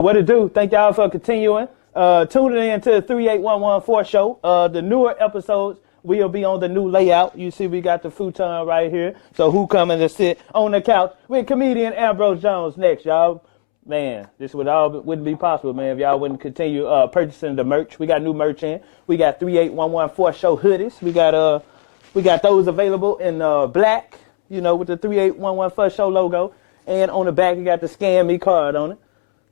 What it do? Thank y'all for continuing. Tuning in to the 38114 show. The newer episodes will be on the new layout. You see we got the futon right here. So who coming to sit on the couch with comedian Ambrose Jones next, y'all? Man, this wouldn't be possible, man, if y'all wouldn't continue purchasing the merch. We got new merch in. We got 38114 show hoodies. We got those available in black, you know, with the 38114 show logo. And on the back, you got the Scan Me card on it.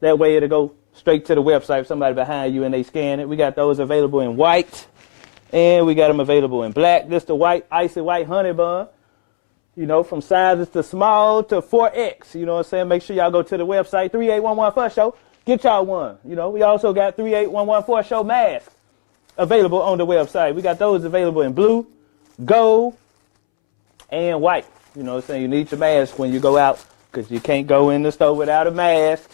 That way it'll go straight to the website if somebody behind you and they scan it. We got those available in white, and we got them available in black. This the white, icy white honey bun. You know, from sizes to small to 4X. You know what I'm saying? Make sure y'all go to the website, 38114 show. Get y'all one. You know, we also got 38114 show masks available on the website. We got those available in blue, gold, and white. You know what I'm saying? You need your mask when you go out because you can't go in the store without a mask.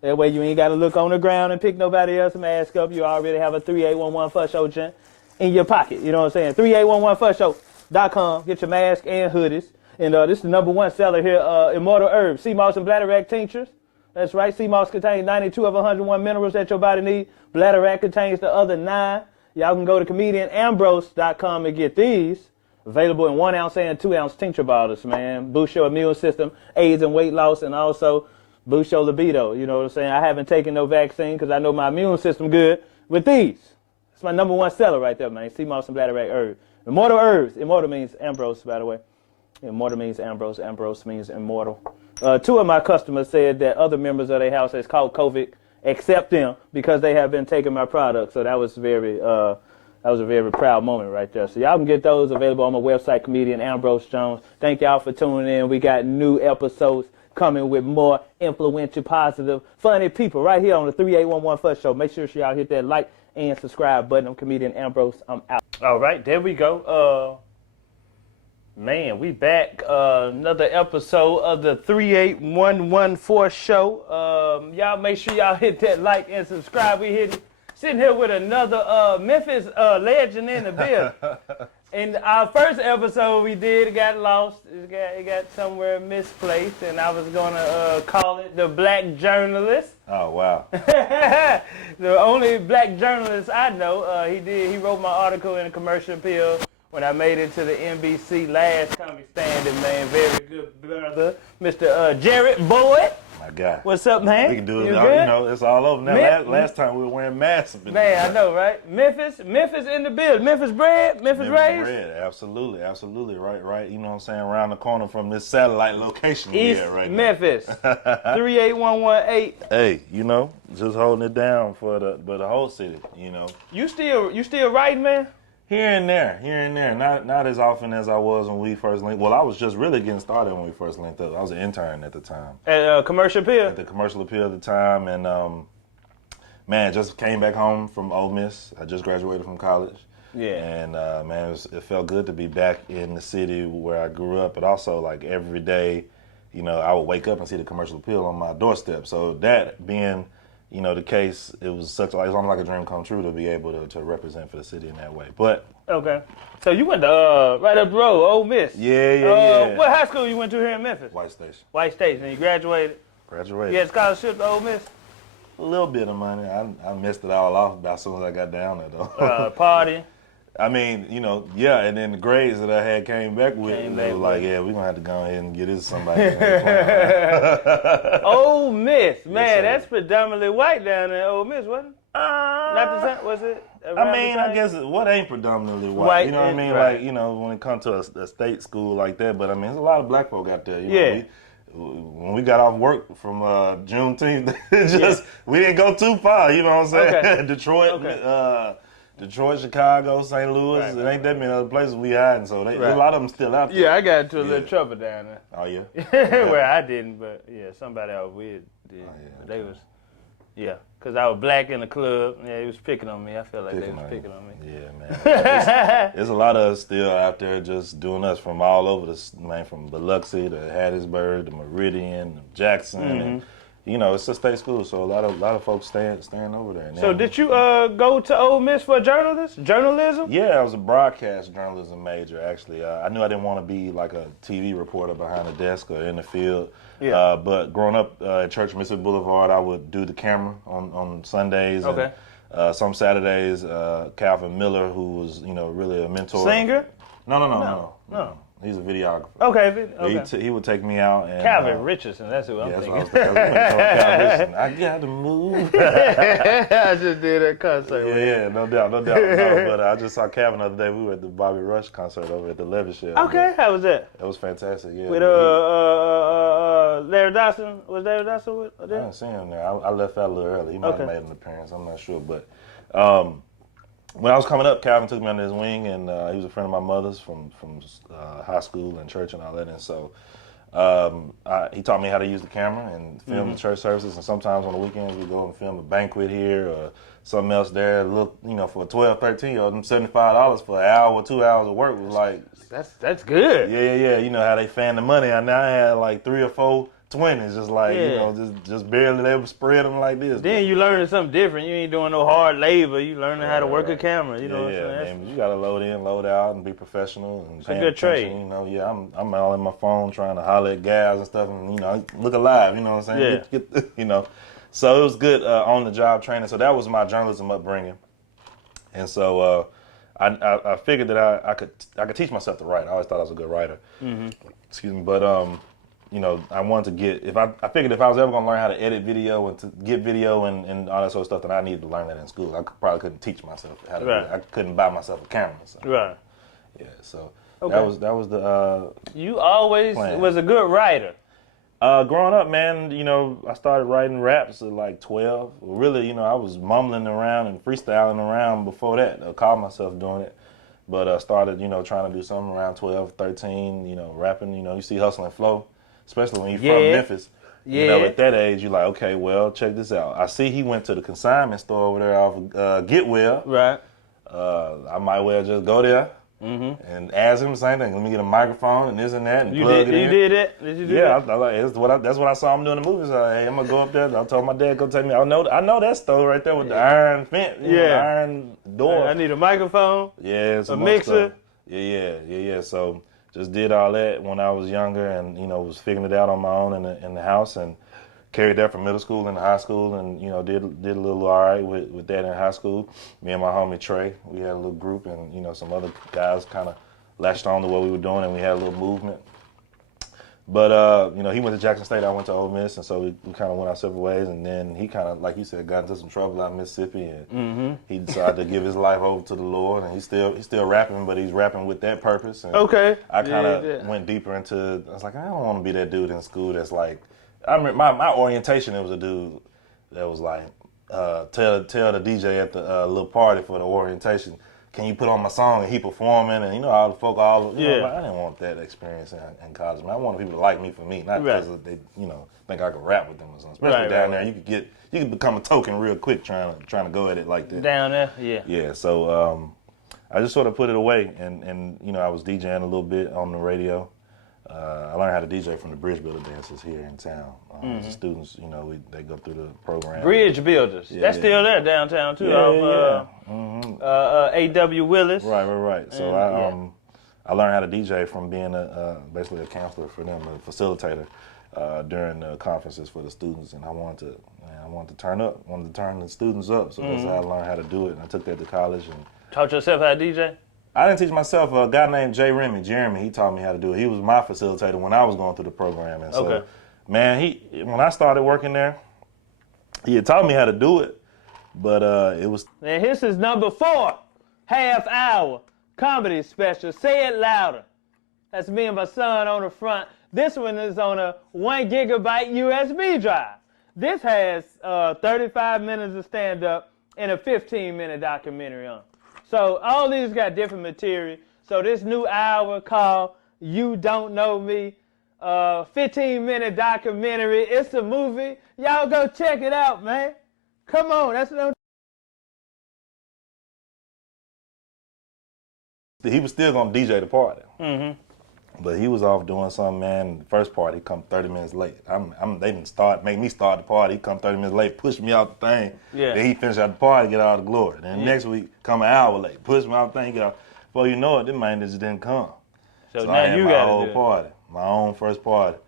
That way you ain't got to look on the ground and pick nobody else's mask up. You already have a 3811 show gent in your pocket. You know what I'm saying? 3811show.com. Get your mask and hoodies. And this is the #1 seller here, Immortal Herbs, Seamoss and Bladderwack tinctures. That's right. Seamoss contains 92 of 101 minerals that your body needs. Bladderwack contains the other 9. Y'all can go to comedianambrose.com and get these. Available in 1 ounce and 2 ounce tincture bottles, man. Boost your immune system, aids in weight loss, and also boost your libido. You know what I'm saying? I haven't taken no vaccine because I know my immune system good with these. It's my #1 seller right there, man. Seamoss and Bladderwack Herbs. Immortal Herbs. Immortal means Ambrose, by the way. Immortal means Ambrose. Ambrose means immortal. 2 of my customers said that other members of their house has caught COVID except them because they have been taking my product. So that was a very proud moment right there. So y'all can get those available on my website, comedian Ambrose Jones. Thank y'all for tuning in. We got new episodes coming with more influential, positive, funny people right here on the 3811 show. Make sure y'all hit that like and subscribe button. I'm comedian Ambrose. I'm out. All right, there we go. Man, we back. Another episode of the 38114 show. Y'all make sure y'all hit that like and subscribe. We sitting here with another Memphis legend in the building. In our first episode we did, it got lost. It got somewhere misplaced, and I was gonna call it the Black Journalist. Oh wow! The only black journalist I know. He wrote my article in a Commercial Appeal when I made it to the NBC last comic standing, man. Very good brother, Mr. Jared Boyd. My guy. What's up, man? We can do it. You know, it's all over now. Last time we were wearing masks. Man, I know, right? Memphis in the building. Memphis bred, Memphis raised. Absolutely. Right. You know what I'm saying? Around the corner from this satellite location we're at right Memphis. now. 38118. Hey, you know, just holding it down for the whole city. You know. You still writing, man? Here and there. Not as often as I was when we first linked. Well, I was just really getting started when we first linked up. I was an intern at the time. At Commercial Appeal? At the Commercial Appeal at the time. And, man, just came back home from Ole Miss. I just graduated from college. Yeah. And, man, it felt good to be back in the city where I grew up. But also, like, every day, you know, I would wake up and see the Commercial Appeal on my doorstep. So that being, you know, the case, it was almost like a dream come true to be able to represent for the city in that way. But okay, so you went to right up the road, Ole Miss. Yeah. What high school you went to here in Memphis? White Station. White Station, and you graduated. You had scholarship to Ole Miss. A little bit of money. I messed it all off about as soon as I got down there, though. Party. I mean, you know, yeah, and then the grades that I had came back with, and they were like, yeah, we're going to have to go ahead and get this to somebody. Ole Miss, man, that's predominantly white down there, Ole Miss, wasn't it? Not the same, was it? I mean, I guess what ain't predominantly white? You know what I mean? Right. Like, you know, when it comes to a state school like that, but I mean, there's a lot of black folk out there. You know, when we got off work from Juneteenth, we didn't go too far, you know what I'm saying? Okay. Detroit, Chicago, St. Louis, it ain't that many other places we hiding, so there's a lot of them still out there. Yeah, I got into a little trouble down there. Oh, yeah? Well, I didn't, but somebody I was with did. Oh, yeah. But they was, because I was black in the club. Yeah, he was picking on me. I felt like they was picking on me. Yeah, man. There's a lot of us still out there just doing us from all over, from Biloxi to Hattiesburg to Meridian, to Jackson, and you know, it's a state school, so a lot of folks staying over there. And So then, did you go to Ole Miss for journalism? Yeah, I was a broadcast journalism major, actually. I knew I didn't want to be like a TV reporter behind a desk or in the field. Yeah. But growing up at Church Mississippi Boulevard, I would do the camera on Sundays. Okay. And, some Saturdays, Calvin Miller, who was, you know, really a mentor. Singer? No. He's a videographer. Okay. He would take me out. And, Calvin Richardson, that's who I'm yeah, thinking. Calvin Richardson. I got to move. I just did that concert. Yeah, no doubt. No, but I just saw Calvin the other day. We were at the Bobby Rush concert over at the Levis-Shed. Okay, how was that? That was fantastic, yeah. With Larry Dawson? Was Larry Dawson with I there? didn't see him there. I left out a little early. He might have made an appearance. I'm not sure. But when I was coming up, Calvin took me under his wing, and he was a friend of my mother's from high school and church and all that. And so he taught me how to use the camera and film the church services. And sometimes on the weekends, we go and film a banquet here or something else there. Look, you know, for 12, 13, or $75 for an hour or 2 hours of work was like... That's good. Yeah. You know how they fan the money. I had like 3 or 4 20s, just like, you know, just barely able to spread them like this. Then you learning something different. You ain't doing no hard labor. You learning how to work a camera. You know what I'm saying? Man, you gotta load in, load out, and be professional. And it's a good trade. You know, I'm all in my phone trying to holler at guys and stuff, and you know, look alive. You know what I'm saying? Yeah. You know, so it was good on the job training. So that was my journalism upbringing, and so I figured that I could teach myself to write. I always thought I was a good writer. Excuse me, but you know, I wanted to get, I figured if I was ever going to learn how to edit video and to get video and all that sort of stuff, then I needed to learn that in school. I probably couldn't teach myself how to do it. I couldn't buy myself a camera. So. Right. Yeah, so that was the You always plan. was a good writer. Growing up, man, you know, I started writing raps at like 12. Really, you know, I was mumbling around and freestyling around before that. I called myself doing it. But started, you know, trying to do something around 12, 13, you know, rapping. You know, you see Hustle and Flow. Especially when you're from Memphis. You know, at that age, you're like, okay, well, check this out. I see he went to the consignment store over there off Get Well. Right. I might well just go there and ask him the same thing. Let me get a microphone and this and that and plug it in. You did it? Did you do that? Yeah, that's what I saw him doing in the movies. Hey, I'm going to go up there. I told my dad, go take me. I know that store right there with the iron fence, the iron door. I need a microphone. Yeah, a mixer. Stuff. Yeah. So... just did all that when I was younger, and you know, was figuring it out on my own in the house, and carried that from middle school into high school, and you know, did a little all right with that in high school. Me and my homie Trey, we had a little group, and you know, some other guys kind of latched on to what we were doing, and we had a little movement. But you know, he went to Jackson State, I went to Ole Miss, and so we kind of went our separate ways. And then he kind of, like you said, got into some trouble out in Mississippi, and he decided to give his life over to the Lord. And he's still rapping, but he's rapping with that purpose. And I kind of went deeper into. I was like, I don't want to be that dude in school that's like. I remember my orientation. It was a dude that was like, tell the DJ at the little party for the orientation, can you put on my song, and he performing, and you know, all the folk, I didn't want that experience in college. Man, I wanted people to like me for me, not because they, you know, think I could rap with them or something. Especially down there, you could become a token real quick trying to go at it like that. Down there, Yeah. So I just sort of put it away, and you know, I was DJing a little bit on the radio. I learned how to DJ from the Bridge Builder dancers here in town. The students, you know, they go through the program. Bridge Builders. That's still there downtown too. A.W. Willis. Right. So I learned how to DJ from being basically a counselor for them, a facilitator during the conferences for the students, and I wanted to turn up, wanted to turn the students up. So that's how I learned how to do it, and I took that to college and taught yourself how to DJ. I didn't teach myself. A guy named Jeremy, he taught me how to do it. He was my facilitator when I was going through the program. And so, man, when I started working there, he had taught me how to do it, but it was... And this is number 4, half hour comedy special. Say it louder. That's me and my son on the front. This one is on a 1 gigabyte USB drive. This has 35 minutes of stand-up and a 15-minute documentary on it. So all these got different material. So this new hour called You Don't Know Me, 15-minute documentary. It's a movie. Y'all go check it out, man. Come on, that's no. He was still gonna DJ the party. But he was off doing something, man. The first part, he come 30 minutes late. They didn't make me start the party. He come 30 minutes late, push me out the thing. Yeah. Then he finish out the party, get all the glory. Then next week, come an hour late, push me out the thing, get out. Before you know it, them man just didn't come. So I now had you my got whole to do party, my own first party.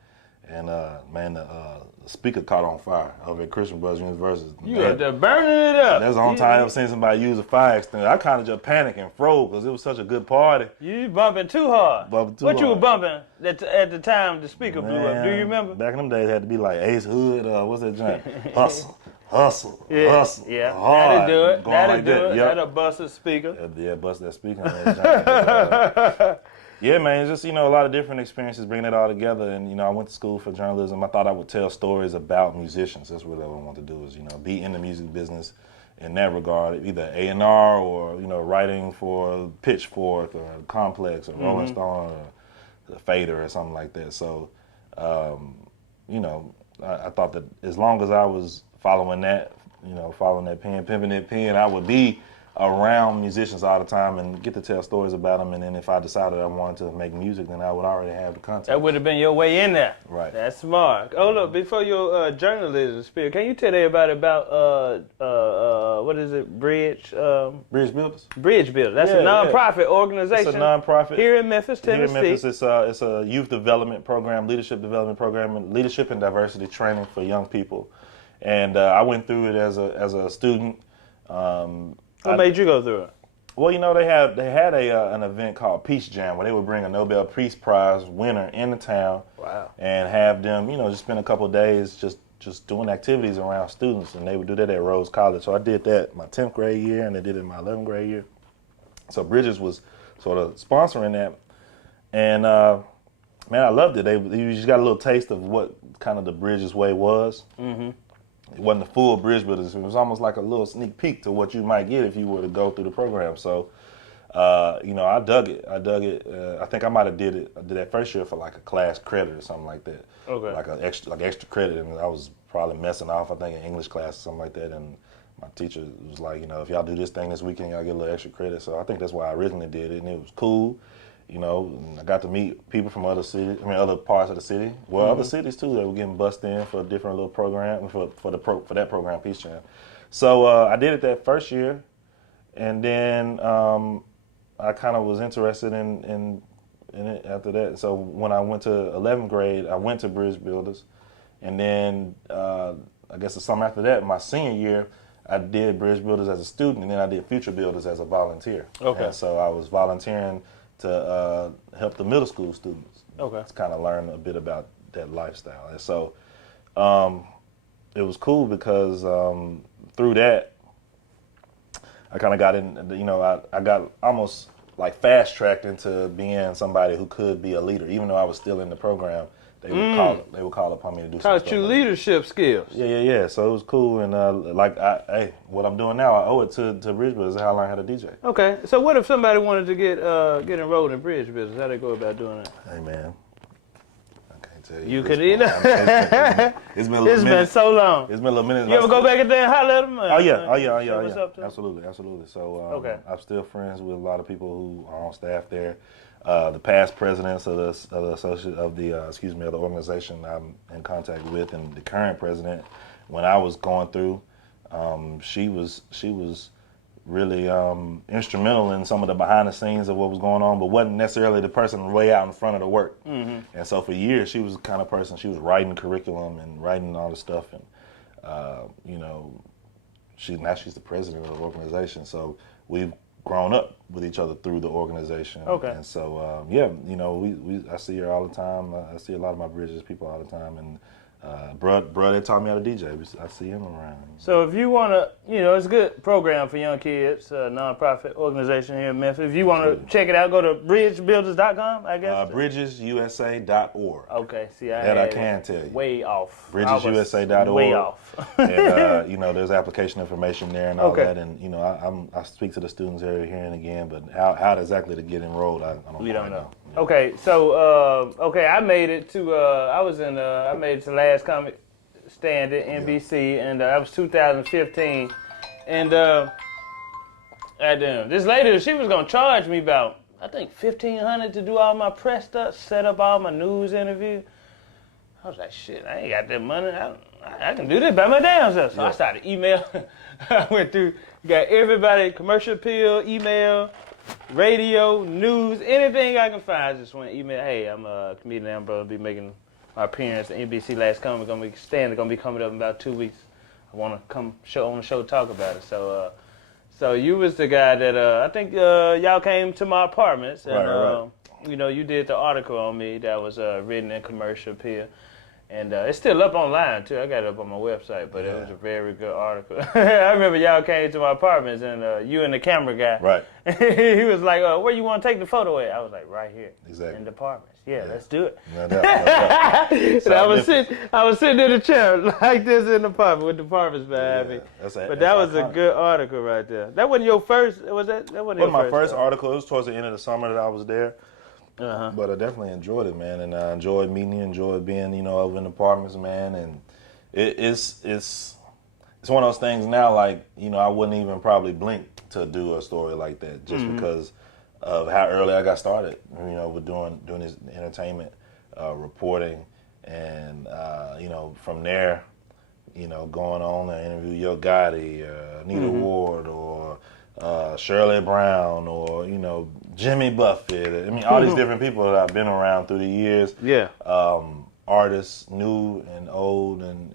And man, the speaker caught on fire over at Christian Brothers University. You got to burning it up. That's the only time I've ever seen somebody use a fire extinguisher. I kind of just panicked and froze because it was such a good party. You bumping too hard. What you were bumping at the time the speaker blew up? Do you remember? Back in them days, it had to be like Ace Hood. What's that joint? Hustle, hustle, Yeah, hustle. yeah. Hard. That'll do it. Going That'll like do that. it. Yep. That'll bust a speaker. Yeah, bust that speaker. On that joint. Yeah, man, it's just, a lot of different experiences, bringing it all together. And, I went to school for journalism. I thought I would tell stories about musicians. That's really what I want to do is, be in the music business in that regard, either A&R or, writing for Pitchfork or Complex or Rolling Stone or the Fader or something like that. So, I thought that as long as I was following that, following that pen, pimping that pen, I would be around musicians all the time and get to tell stories about them. And then if I decided I wanted to make music, then I would already have the content. That would have been your way in there. Right. That's smart. Oh, look, before your journalism spiel, can you tell everybody about, what is it, Bridge Builders? Bridge Builders. That's a nonprofit organization. It's a nonprofit. Here in Memphis, Tennessee. Here in Memphis, it's a youth development program, leadership development program, and leadership and diversity training for young people. And I went through it as a student. What made you go through it? Well, they had an event called Peace Jam where they would bring a Nobel Peace Prize winner into town. Wow. And have them, just spend a couple of days just doing activities around students, and they would do that at Rose College. So I did that my 10th grade year, and they did it in my 11th grade year. So Bridges was sort of sponsoring that, and man, I loved it. You just got a little taste of what kind of the Bridges way was. Mm-hmm. It wasn't the full Bridge Builders. It was almost like a little sneak peek to what you might get if you were to go through the program. So, I dug it. I think I might have did that first year for like a class credit or something like that. Okay. Like extra credit, and I was probably messing off, I think, in English class or something like that. And my teacher was like, if y'all do this thing this weekend, y'all get a little extra credit. So I think that's why I originally did it, and it was cool. And I got to meet people from other parts of the city. Well, other cities too that were getting bussed in for a different little program for that program, Peace Jam. So I did it that first year, and then I kind of was interested in it after that. So when I went to 11th grade, I went to Bridge Builders, and then I guess the summer after that, my senior year, I did Bridge Builders as a student, and then I did Future Builders as a volunteer. Okay. And so I was volunteering to help the middle school students. Okay. To kind of learn a bit about that lifestyle. And so it was cool because through that, I kind of got in, I got almost like fast tracked into being somebody who could be a leader, even though I was still in the program. They would call upon me to do something. Taught you leadership skills. Yeah. So it was cool, and what I'm doing now, I owe it to Bridge Builders. How I learned how to DJ. Okay, so what if somebody wanted to get enrolled in Bridge Business? How they go about doing that? Hey man, I can't tell you. You could It's been so long. It's been a little minute. You ever go back in there and holler at them? Oh yeah. What's up to them? Absolutely. So I'm still friends with a lot of people who are on staff there. The past presidents of the organization I'm in contact with, and the current president, when I was going through, she was really instrumental in some of the behind the scenes of what was going on, but wasn't necessarily the person way out in front of the work. Mm-hmm. And so for years, she was the kind of person, she was writing curriculum and writing all the stuff, and she's the president of the organization. So we've grown up with each other through the organization. Okay. And so, I see her all the time. I see a lot of my Bridges people all the time. And bro, they taught me how to DJ. I see him around. So if you want to, it's a good program for young kids, a nonprofit organization here in Memphis. If you want to check it out, go to bridgebuilders.com, I guess. Bridgesusa.org. Okay, see, I can tell you. Way off. Bridgesusa.org. Way off. And, there's application information there and all that. And, I speak to the students every here and again, but how exactly to get enrolled, I don't know. Yeah. Okay, so, I made it to, I made it to Last Comic Stand at NBC, and that was 2015. And, this lady, she was going to charge me about, I think $1,500 to do all my press stuff, set up all my news interviews. I was like, shit, I ain't got that money. I can do this by my damn self. So I started email. I went through, got everybody, commercial appeal, email, radio, news, anything I can find. I just went email, hey, I'm a comedian Ambrose, I'll be making my appearance at NBC Last Comic, gonna be coming up in about 2 weeks. I wanna come on the show talk about it. So you was the guy that I think y'all came to my apartments and right. You know, you did the article on me that was written in commercial appeal. And it's still up online, too. I got it up on my website, but it was a very good article. I remember y'all came to my apartments, and you and the camera guy. Right. He was like, where you want to take the photo at? I was like, right here. Exactly. In the apartments. Yeah, let's do it. No doubt. So I was sitting in the chair like this in the apartment with the apartments behind me. But that was iconic. A good article right there. That wasn't your first, was that? That wasn't my first article. It was towards the end of the summer that I was there. But I definitely enjoyed it, man, and I enjoyed meeting you, enjoyed being, you know, over in the apartments, man, and it's one of those things now, like, you know, I wouldn't even probably blink to do a story like that just because of how early I got started, you know, with doing this entertainment reporting, and you know, from there, you know, going on and interview Yo Gotti, Anita Ward, or Shirley Brown, or, you know, Jimmy Buffett. I mean, all these different people that I've been around through the years. Yeah. Artists, new and old, and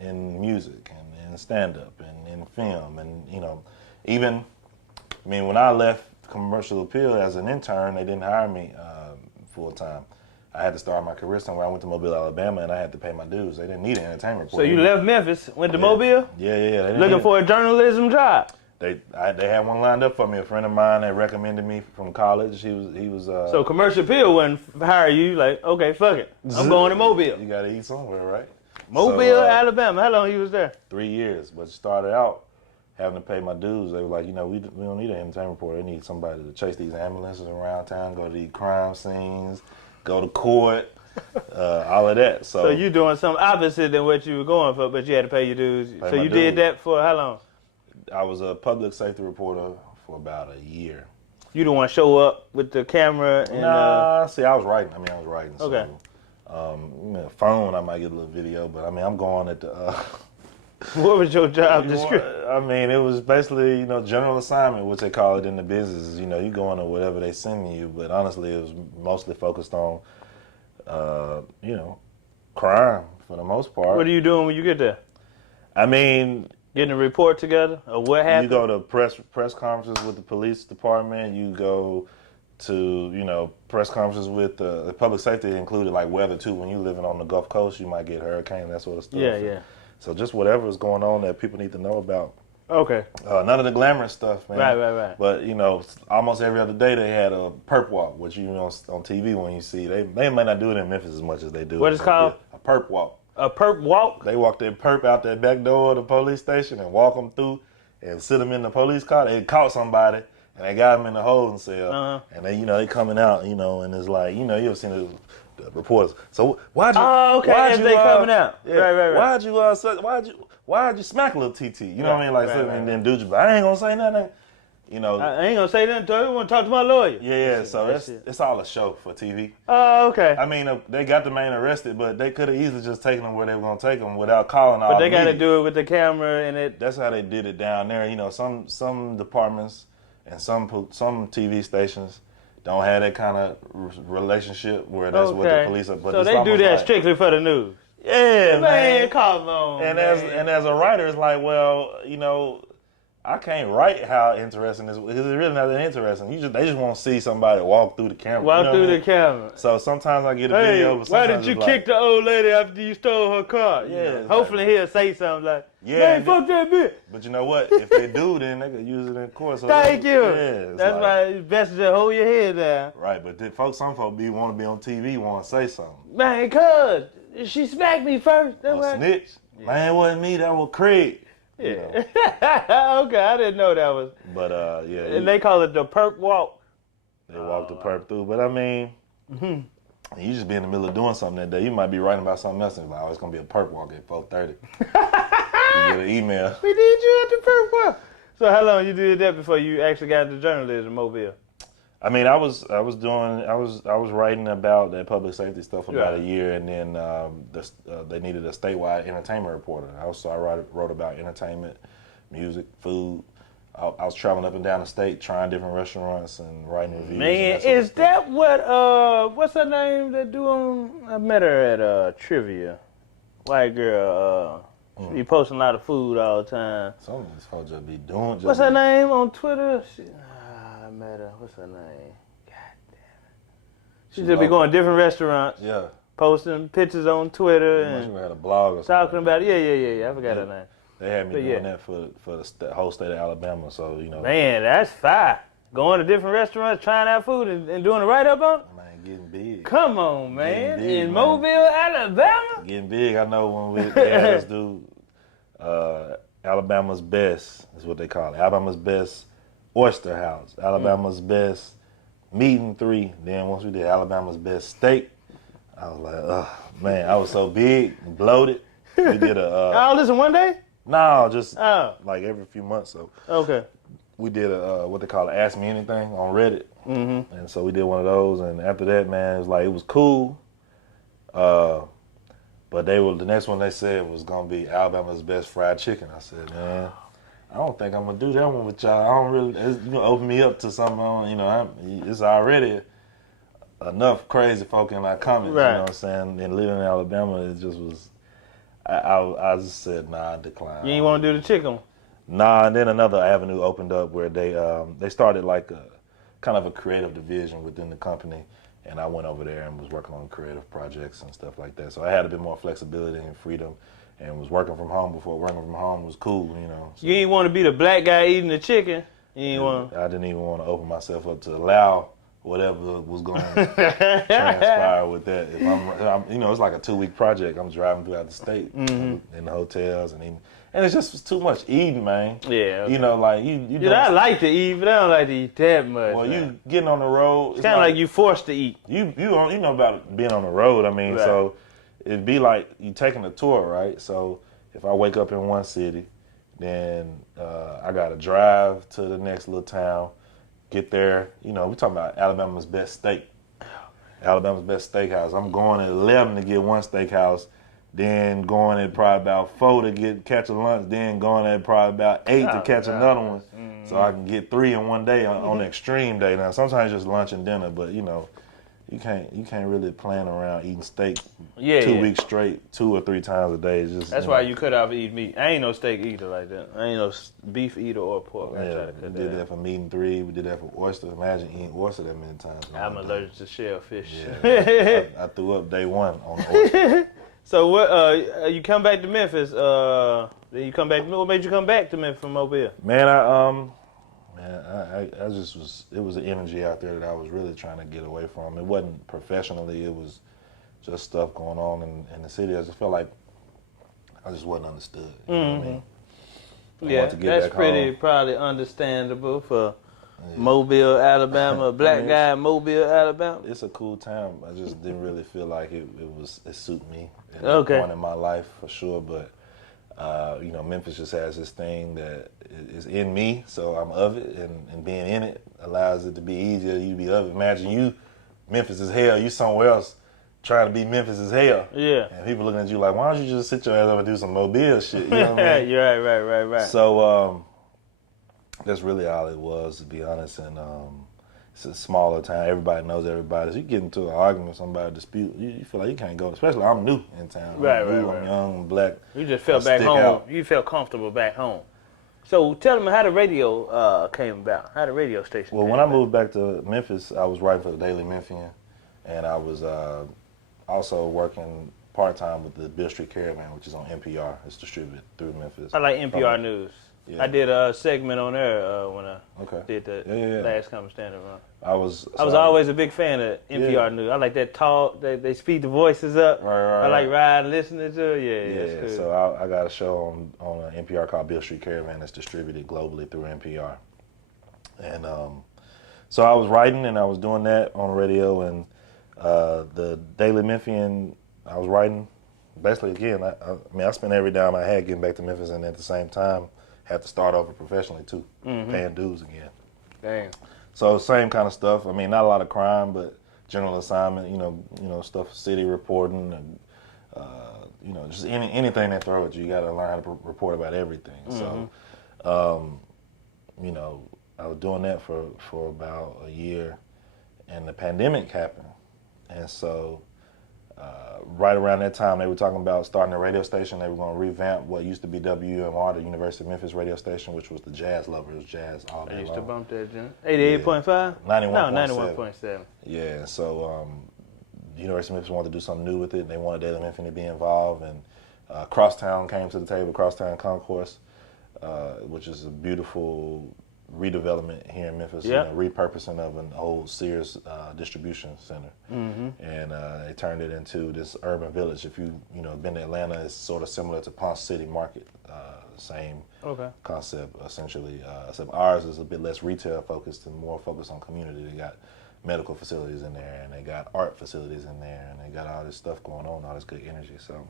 in music, and in stand-up, and in film, and, you know, even, I mean, when I left commercial appeal as an intern, they didn't hire me full-time. I had to start my career somewhere. I went to Mobile, Alabama, and I had to pay my dues. They didn't need an entertainment reporter. So you left Memphis, went to Mobile? Yeah. Looking for a journalism job? They had one lined up for me. A friend of mine that recommended me from college. He was. So commercial appeal wouldn't hire you. Like, okay, fuck it, I'm going to Mobile. You gotta eat somewhere, right? Mobile, Alabama. How long you was there? 3 years, but started out having to pay my dues. They were like, you know, we don't need an entertainment reporter. They need somebody to chase these ambulances around town, go to these crime scenes, go to court, all of that. So you doing something opposite than what you were going for, but you had to pay your dues. So you did that for how long? I was a public safety reporter for about a year. You don't want to show up with the camera? And, nah, see, I was writing. Okay. So, phone, I might get a little video, but I mean, I'm going at the. What was your job description? I mean, it was basically, you know, general assignment, which they call it in the business. You know, you go into whatever they send you, but honestly, it was mostly focused on, you know, crime for the most part. What are you doing when you get there? I mean, getting a report together or what happened? You go to press conferences with the police department. You go to, you know, press conferences with the public safety included, like weather too. When you're living on the Gulf Coast, you might get hurricane, that sort of stuff. Yeah. So just whatever is going on that people need to know about. Okay. None of the glamorous stuff, man. Right. But, you know, almost every other day they had a perp walk, which you know on TV when you see. They might not do it in Memphis as much as they do. What is it called? A perp walk. A perp walk? They walk their perp out that back door of the police station and walk them through and sit them in the police car. They caught somebody and they got them in the holding cell. And they, you know, they coming out, you know, and it's like, you know, you ever seen the reporters. So why'd you? Oh, okay. Why'd you, they coming out. Yeah, right. Why'd you smack little TT? You know what I mean? Like, and then dude, but I ain't gonna say nothing. You know, I ain't gonna say nothing until I want to talk to my lawyer. Yeah. So it's all a show for TV. Oh, okay. I mean, they got the man arrested, but they could have easily just taken him where they were gonna take him without calling all. But they got to do it with the camera and it. That's how they did it down there. You know, some departments and some TV stations don't have that kind of relationship where that's what the police are. But so they do that strictly for the news. Yeah, man. Come on. And as a writer, it's like, well, you know, I can't write how interesting this is because it's really not that interesting. They just want to see somebody walk through the camera. Walk through the camera. So sometimes I get a video. But why did you kick the old lady after you stole her car? Yeah. Hopefully he'll say something like, man, fuck that bitch. But you know what? If they do, then they can use it in court. So Thank you. Yeah, that's why it's best to just hold your head down. Right, but some folks want to be on TV, want to say something. Man, cuz she smacked me first. Snitch. Yeah. Man, it wasn't me. That was Craig. Yeah. You know. Okay, I didn't know that was. But yeah. And they call it the perp walk. They walk the perp through, but I mean, you just be in the middle of doing something that day. You might be writing about something else, and it's like, oh, it's gonna be a perp walk at 4:30. You get an email. We need you at the perp walk. So how long you did that before you actually got into journalism, Mobile? I mean, I was writing about that public safety stuff for about a year, and then they needed a statewide entertainment reporter. I wrote about entertainment, music, food. I was traveling up and down the state, trying different restaurants and writing reviews. Man, is that what what's her name that do on? I met her at Trivia. White girl. She be posting a lot of food all the time. Some of these folks just be doing. What's her name on Twitter? I met her. What's her name? God damn it. She just be going to different restaurants. Yeah. Posting pictures on Twitter and had a blog or something talking about it. Yeah. I forgot her name. They had me doing that for the whole state of Alabama. So Man, that's fire. Going to different restaurants, trying out food, and doing a write up on it. Man, getting big. Come on, man. Big, in man. Mobile, Alabama. Getting big. I know when we had us do Alabama's best is what they call it. Alabama's best oyster house. Alabama's best meat and 3. Then once we did Alabama's best steak, I was like, oh man, I was so big and bloated. We did all this in one day? No, just like every few months. So okay. We did a what they call an Ask Me Anything on Reddit, and so we did one of those. And after that, man, it was cool. But the next one they said was gonna be Alabama's best fried chicken. I said, man, I don't think I'm gonna do that one with y'all. I don't really. It's gonna open me up to something. It's already enough crazy folk in our comments. Right. You know what I'm saying? And living in Alabama, it just was. I just said, nah, I declined. You ain't want to do the chicken? Nah, and then another avenue opened up where they started like a kind of a creative division within the company, and I went over there and was working on creative projects and stuff like that. So I had a bit more flexibility and freedom, and was working from home before working from home was cool, So you ain't want to be the black guy eating the chicken. You ain't want. I didn't even want to open myself up to allow whatever was going to transpire with that. If I'm it's like a 2-week project. I'm driving throughout the state in the hotels and eating. And it's just too much eating, man. Yeah. Okay. Like you. I like to eat, but I don't like to eat that much. Well, you getting on the road. It's kind of like you forced to eat. You know about being on the road. I mean, right. So it'd be like you taking a tour, right? So if I wake up in one city, then I got to drive to the next little town. Get there, we're talking about Alabama's best steak. Alabama's best steakhouse. I'm going at 11 to get one steakhouse, then going at probably about 4 to catch a lunch, then going at probably about 8 to catch another one. So I can get 3 in one day on the extreme day. Now sometimes just lunch and dinner, but you can't really plan around eating steak 2 weeks straight, 2 or 3 times a day. It's just, that's why you cut off eat meat. I ain't no steak eater like that. I ain't no beef eater or pork. Yeah, we did that for meat and 3. We did that for oyster. Imagine eating oyster that many times. I'm allergic to shellfish. Yeah, I threw up day 1 on the oyster. So what? You come back to Memphis. Then you come back. What made you come back to Memphis from Mobile? Man, I just was. It was an energy out there that I was really trying to get away from. It wasn't professionally. It was just stuff going on in the city. I just felt like I just wasn't understood. You know what I mean? Yeah, that's pretty probably understandable for Mobile, Alabama, a black guy in Mobile, Alabama. It's a cool town. I just didn't really feel like it suited me at that point in my life for sure. But Memphis just has this thing that is in me, so I'm of it, and being in it allows it to be easier. You be of it. Imagine Memphis is hell. You somewhere else trying to be Memphis as hell. Yeah. And people looking at you like, why don't you just sit your ass up and do some Mobile shit? You know what I mean? You're right. So that's really all it was, to be honest. And it's a smaller town. Everybody knows everybody. So you get into an argument with somebody, a dispute, you feel like you can't go. Especially I'm new in town. I'm young, I'm black. You just felt back home. Out. You felt comfortable back home. So tell them how the radio came about. How the radio station. Well, when I moved back to Memphis, I was writing for the Daily Memphian, and I was also working part-time with the Bill Street Caravan, which is on NPR. It's distributed through Memphis. I like NPR News. Yeah. I did a segment on there when I did the last Common Standard run. I was always a big fan of NPR News. I like that talk. They speed the voices up. Right. I like riding, listening to it. Yeah. So I got a show on NPR called Bill Street Caravan that's distributed globally through NPR. And so I was writing and I was doing that on radio, and the Daily Memphian, I was writing. Basically, again, I spent every dime I had getting back to Memphis, and at the same time, had to start over professionally too, paying dues again. Dang. So same kind of stuff. I mean, not a lot of crime, but general assignment. Stuff, city reporting, and just anything they throw at you. You got to learn how to report about everything. So, I was doing that for about a year, and the pandemic happened, and so. Right around that time, they were talking about starting a radio station. They were going to revamp what used to be WMR, the University of Memphis radio station, which was the jazz lovers, jazz all day long. I used to bump that, Jim. 88.5? 91.7. No, 91.7. Yeah, so the University of Memphis wanted to do something new with it. They wanted Daily Memphis to be involved, and Crosstown came to the table, Crosstown Concourse, which is a beautiful redevelopment here in Memphis, repurposing of an old Sears distribution center, and they turned it into this urban village. If you been to Atlanta, it's sort of similar to Ponce City Market, same concept essentially. Except ours is a bit less retail focused and more focused on community. They got medical facilities in there, and they got art facilities in there, and they got all this stuff going on, all this good energy. So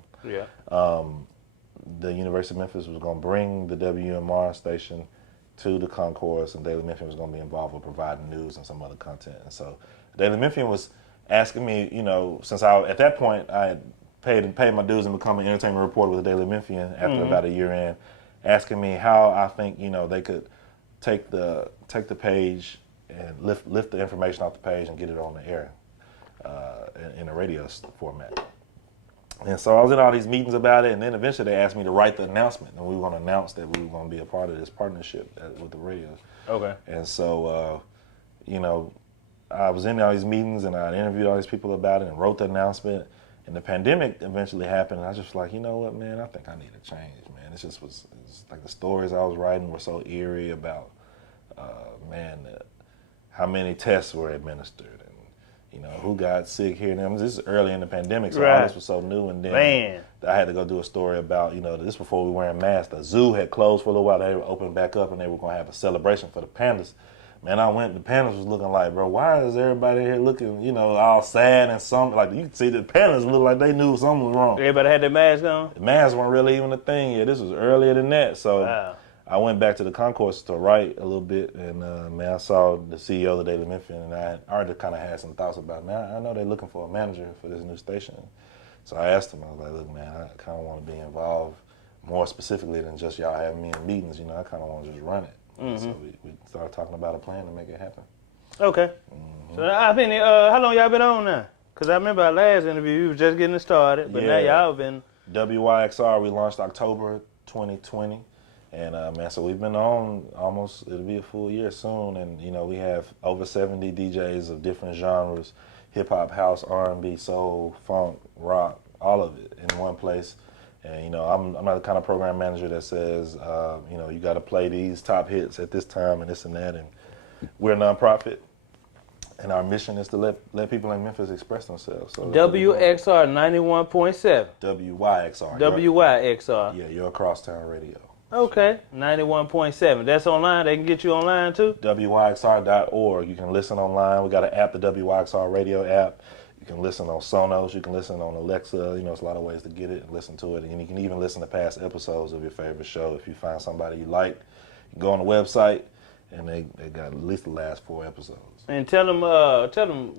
the University of Memphis was going to bring the WMR station to the concourse, and Daily Memphian was going to be involved with providing news and some other content. And so Daily Memphian was asking me, since at that point I had paid my dues and become an entertainment reporter with the Daily Memphian after about a year in, asking me how I think they could take the page and lift the information off the page and get it on the air in a radio format. And so I was in all these meetings about it, and then eventually they asked me to write the announcement, and we were going to announce that we were going to be a part of this partnership with the radio. Okay. And so, I was in all these meetings, and I interviewed all these people about it and wrote the announcement, and the pandemic eventually happened, and I was just like, you know what, man, I think I need a change, man. It's like the stories I was writing were so eerie about, how many tests were administered. Who got sick here and there. This is early in the pandemic, so all this was so new. And then I had to go do a story about, this before we were wearing masks. The zoo had closed for a little while. They were opening back up, and they were going to have a celebration for the pandas. Man, I went, and the pandas was looking like, bro, why is everybody here looking, all sad and something? Like, you can see the pandas look like they knew something was wrong. Everybody had their masks on? The masks weren't really even a thing yet. This was earlier than that. So I went back to the concourse to write a little bit, and I saw the CEO of the Daily Memphian, and I already kind of had some thoughts about it. Man, I know they're looking for a manager for this new station. So I asked him, I was like, look, man, I kind of want to be involved more specifically than just y'all having me in meetings. I kind of want to just run it. So we started talking about a plan to make it happen. Okay. So how long y'all been on now? Because I remember our last interview, you was just getting it started, but now y'all been... WYXR, we launched October 2020. And so we've been on almost, it'll be a full year soon, and we have over 70 DJs of different genres, hip hop, house, R&B, soul, funk, rock, all of it in one place. And I'm not the kind of program manager that says you got to play these top hits at this time and this and that. And we're a nonprofit, and our mission is to let people in Memphis express themselves. So WXR 91.7. WYXR. WYXR. Yeah, your crosstown radio. Okay, 91.7. That's online? They can get you online too? WYXR.org. You can listen online. We got an app, the WYXR radio app. You can listen on Sonos. You can listen on Alexa. There's a lot of ways to get it and listen to it. And you can even listen to past episodes of your favorite show. If you find somebody you like, you can go on the website, and they got at least the last 4 episodes. And tell them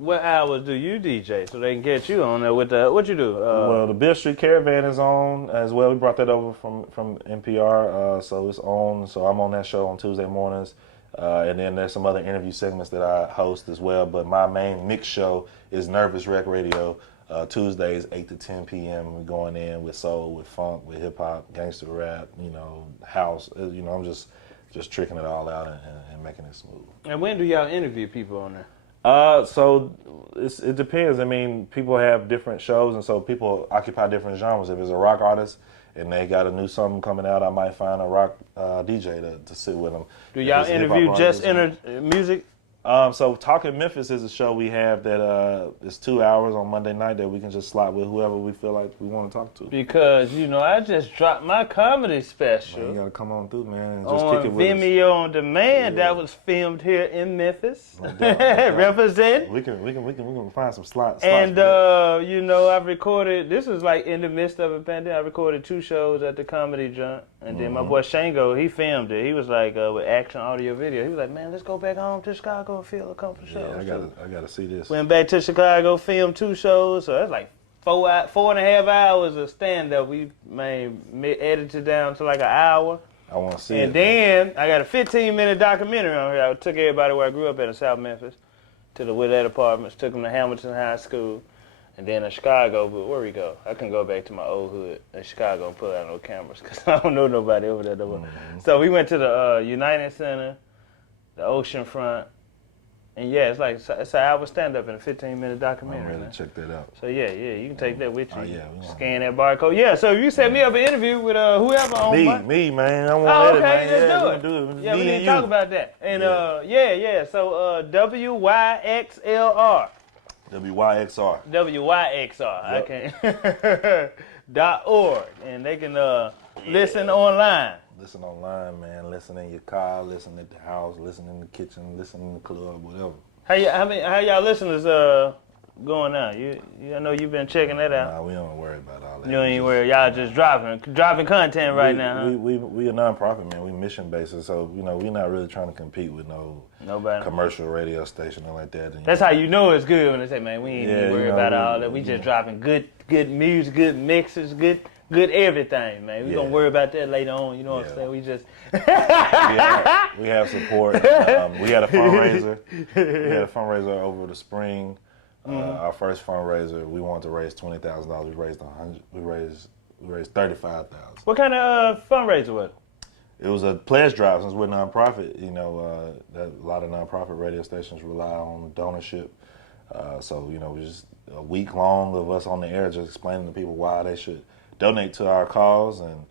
what hours do you DJ so they can get you on there with what you do? Well, the Beale Street Caravan is on as well. We brought that over from NPR, so it's on. So I'm on that show on Tuesday mornings, and then there's some other interview segments that I host as well. But my main mix show is Nervous Rec Radio. Tuesdays 8 to 10 p.m. We're going in with soul, with funk, with hip hop, gangster rap, house. I'm just tricking it all out and making it smooth. And when do y'all interview people on there? So it depends. I mean, people have different shows, and so people occupy different genres. If it's a rock artist and they got a new song coming out, I might find a rock DJ to sit with them. Do y'all interview just music? So Talking Memphis is a show we have that is 2 hours on Monday night that we can just slot with whoever we feel like we want to talk to. Because, I just dropped my comedy special. Man, you got to come on through, man, and just on kick it with Vimeo on Demand. That was filmed here in Memphis. No doubt. Represent. We can find some slots. And, I've recorded, this was like in the midst of a pandemic, I recorded 2 shows at the Comedy Joint. And then my boy Shango, he filmed it. He was like, with action, audio, video. He was like, man, let's go back home to Chicago. go film a couple shows. Yeah, I gotta see this. Went back to Chicago, filmed 2 shows, so that's like 4.5 hours of stand-up. We edited down to like an hour. I want to see and it. Then I got a 15-minute documentary on here. I took everybody where I grew up at in South Memphis to the Willette Apartments, took them to Hamilton High School, and then in Chicago, but where we go? I can go back to my old hood in Chicago and pull out no cameras because I don't know nobody over there. So we went to the United Center, the Ocean Front, and yeah, it's an hour stand-up in a 15-minute documentary. I'm ready to check that out. So yeah, you can take that with you. Oh, yeah, Scan that barcode. Yeah, so you set me up an interview with whoever on me, man. I want okay, man. let's do it. Yeah, we need to you. talk about that. And so WYXLR. WYXR. WYXR. I can't. .org. And they can listen online. Listen online, man. Listen in your car, listen at the house, listen in the kitchen, listen in the club, whatever. How y'all listeners going now? I know you've been checking that out. Nah, we don't worry about all that. You ain't worry. Y'all just dropping content right now. Huh? We a nonprofit, man. We mission based, so we're not really trying to compete with nobody commercial radio station or like that. That's how you know it's good when they say, man, we ain't even worry about all that. We just dropping good music, good mixes, good everything, man. We gonna worry about that later on. You know what I'm saying? We just we have support. We had a fundraiser. Over the spring. Our first fundraiser, we wanted to raise $20,000. We raised $35,000. What kind of fundraiser was it? It was a pledge drive. Since we're a nonprofit, a lot of nonprofit radio stations rely on donorship. So it was just a week long of us on the air just explaining to people why they should donate to our cause, and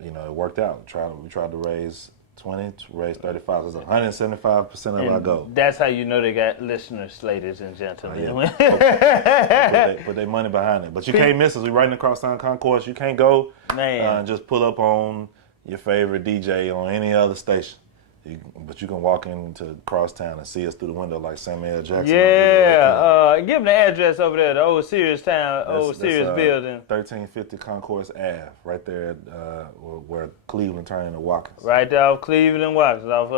it worked out. We tried to raise 20, to raise 35. It's 175% of our goal. That's how you know they got listeners, ladies and gentlemen. Put their money behind it. But you can't miss us. We right in the Crosstown Concourse. You can't go and just pull up on your favorite DJ on any other station. But you can walk into Crosstown and see us through the window like Samuel L. Jackson. Yeah, give them the address over there, the old Sirius building. 1350 Concourse Ave, right there where Cleveland turned into Watkins. Right there off Cleveland and Watkins, off,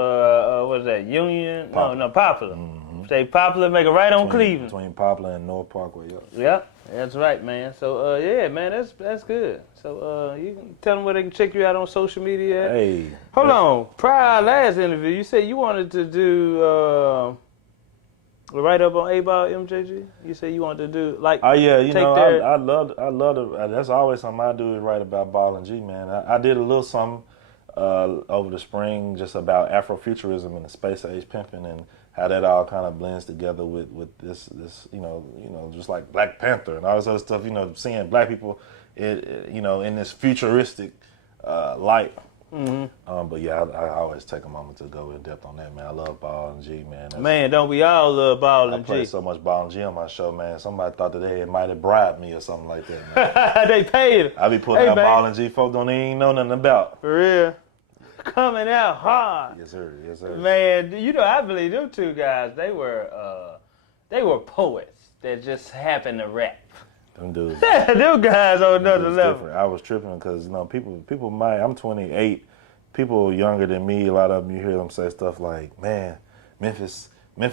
what is that, Union? Poplar. Poplar. Mm-hmm. Say Poplar, make a right on Cleveland. Between Poplar and North Parkway, Yep, that's right, man. So, man, that's good. So, you can tell them where they can check you out on social media. Hey. Hold on. Prior to our last interview, you said you wanted to do right up on A-Ball MJG. You said you wanted to do Oh yeah, I love to. That's always something I do is write about Ball and G, man. I did a little something over the spring just about Afrofuturism and the space age pimping and how that all kind of blends together with this just like Black Panther and all this other stuff. Seeing black people, in this futuristic light. Mm-hmm. But yeah, I always take a moment to go in depth on that, man. I love Ball and G, man. Man, don't we all love Ball and G? I play so much Ball and G on my show, man. Somebody thought that they might have bribed me or something like that, man. They paid. I be putting out Ball and G, folks don't even know nothing about. For real. Coming out hard. Yes, sir. Yes, sir. Man, I believe them two guys, they were poets that just happened to rap. Them dudes. Them guys on another level. Different. I was tripping because, people might, I'm 28, people younger than me, a lot of them, you hear them say stuff like, man, Memphis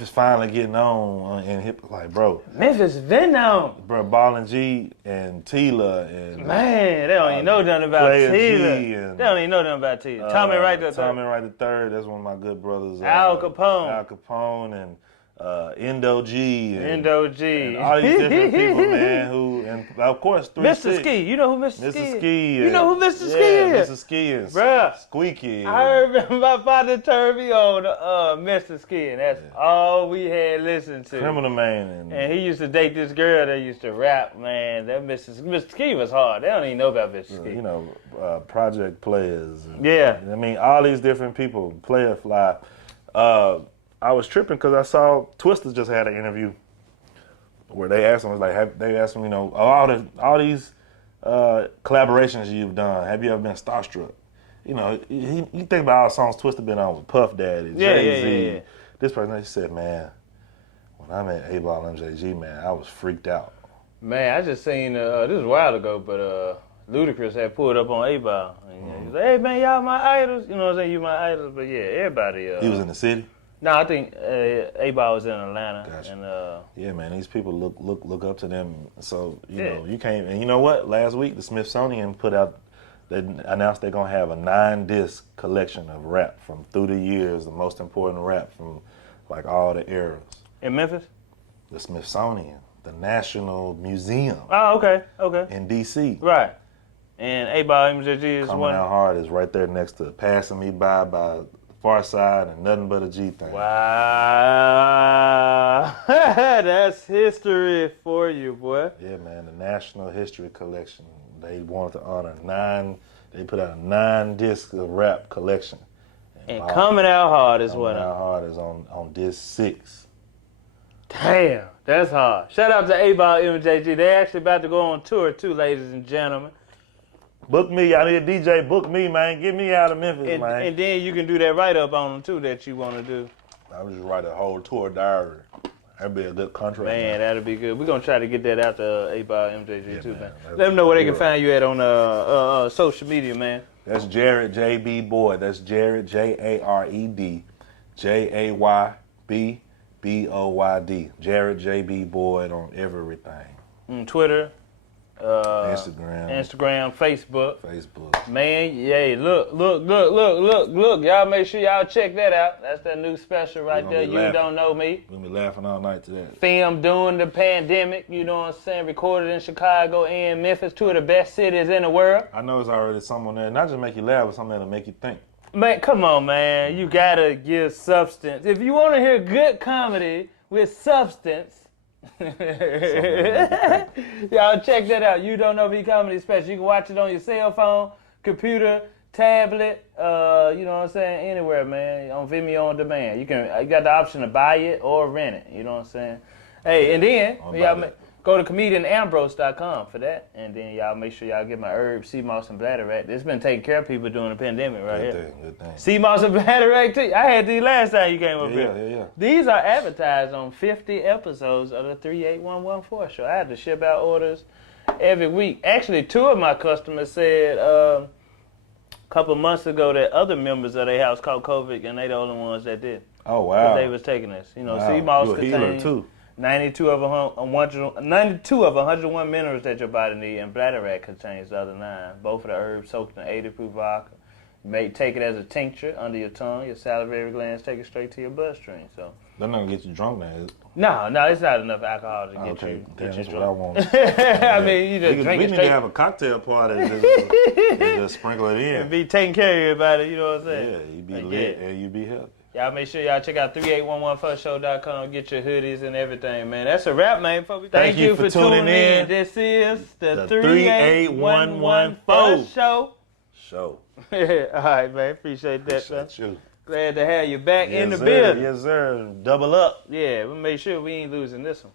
finally getting on in hip, like, bro. Memphis been on. Bro, Ball and G and Tila and. Man, they don't even know nothing about Tila. They don't even know nothing about Tila. Tommy Wright the Third, that's one of my good brothers. Al Capone. Al Capone and Endo G. And all these different people, man, who, and of course, Mr. Ski. You know who Mr. Ski is? Mr. Ski. You know who Mr. Ski is? Mr. Ski is. Bruh. Squeaky. I remember my father turned me on Mr. Ski, and that's all we had listened to. Criminal Man. And he used to date this girl that used to rap, man. That Mr. Ski was hard. They don't even know about Mr. Ski. Project Players. Yeah. I mean, all these different people. Player Fly. I was tripping because I saw Twista just had an interview where they asked him, all these collaborations you've done, have you ever been starstruck? You think about all the songs Twista been on with Puff Daddy, Jay-Z. Yeah. This person, he said, man, when I met A-Ball MJG, man, I was freaked out. Man, I just seen, this was a while ago, but Ludacris had pulled up on A-Ball. He was like, hey, man, y'all my idols. You know what I'm saying? You my idols. But yeah, everybody. He was in the city? No, I think A-Ball was in Atlanta. Gotcha. And Yeah, man, these people look up to them. So, you know, you can't, and you know what? Last week, the Smithsonian they announced they're going to have a 9-disc collection of rap from through the years, the most important rap from like all the eras. in Memphis? The Smithsonian, the National Museum. Oh, okay. In D.C. Right. And A-Ball MJG is Coming one. Out Hard is right there next to Passing Me By Far Side and Nothing But a G Thing. Wow. That's history for you, boy. Yeah, man, the National History Collection. They wanted to honor they put out a 9-disc of rap collection. And Coming Out Hard is Coming what? Out Hard is on disc 6. Damn, that's hard. Shout out to A-Ball MJG. They actually about to go on tour too, ladies and gentlemen. Book me. I need a DJ. Book me, man. Get me out of Memphis, man. And then you can do that write-up on them too that you want to do. I would just write a whole tour diary. That'd be a good contract. Man, that'll be good. We're going to try to get that out to A-Ball MJG too, man. Let them know where they can find you at on social media, man. That's Jared JB Boyd. That's Jared Jared JayBBOYD. Jared JB Boyd on everything. Twitter, Instagram, Facebook. Facebook. Man, yeah, look. Y'all make sure y'all check that out. That's that new special right there. You Don't Know Me. We'll be laughing all night to that. Filmed during the pandemic, you know what I'm saying? Recorded in Chicago and Memphis, two of the best cities in the world. I know it's already something there. Not just make you laugh, but something that'll make you think. Man, come on, man. You gotta give substance. If you want to hear good comedy with substance, y'all check that out. You Don't Know Me Comedy Special. You can watch it on your cell phone, computer, tablet, you know what I'm saying, anywhere, man. On Vimeo on demand. You got the option to buy it or rent it. You know what I'm saying? Hey, and then y'all go to comedianambrose.com for that. And then y'all make sure y'all get my herbs, Seamoss, and Bladderwack. It's been taking care of people during the pandemic right here. Good thing. Seamoss and Bladderwack too. I had these last time you came up here. Yeah. These are advertised on 50 episodes of the 38114 show. I had to ship out orders every week. Actually, 2 of my customers said a couple months ago that other members of their house caught COVID, and they the only ones that did. Oh, wow. They was taking this. You know, wow. Seamoss contains too. 92 of 101 minerals that your body need, and Bladderwack contains the other 9. Both of the herbs soaked in 80 proof vodka. You may take it as a tincture under your tongue. Your salivary glands take it straight to your bloodstream. So They're not gonna get you drunk now, is it? no, it's not enough alcohol to get you. That's you what drunk. I want. I mean, you just drink we it need straight. to have a cocktail party and just sprinkle it in. And be taking care of everybody, you know what I'm saying? Yeah, you be lit and you be healthy. Y'all make sure y'all check out 38114show.com. Get your hoodies and everything, man. That's a wrap, man. Thank you for tuning in. This is the 38114 show. All right, man. Appreciate that, man. you. Glad to have you back in the sir. building. Yes, sir. Double up. Yeah, we'll make sure we ain't losing this one.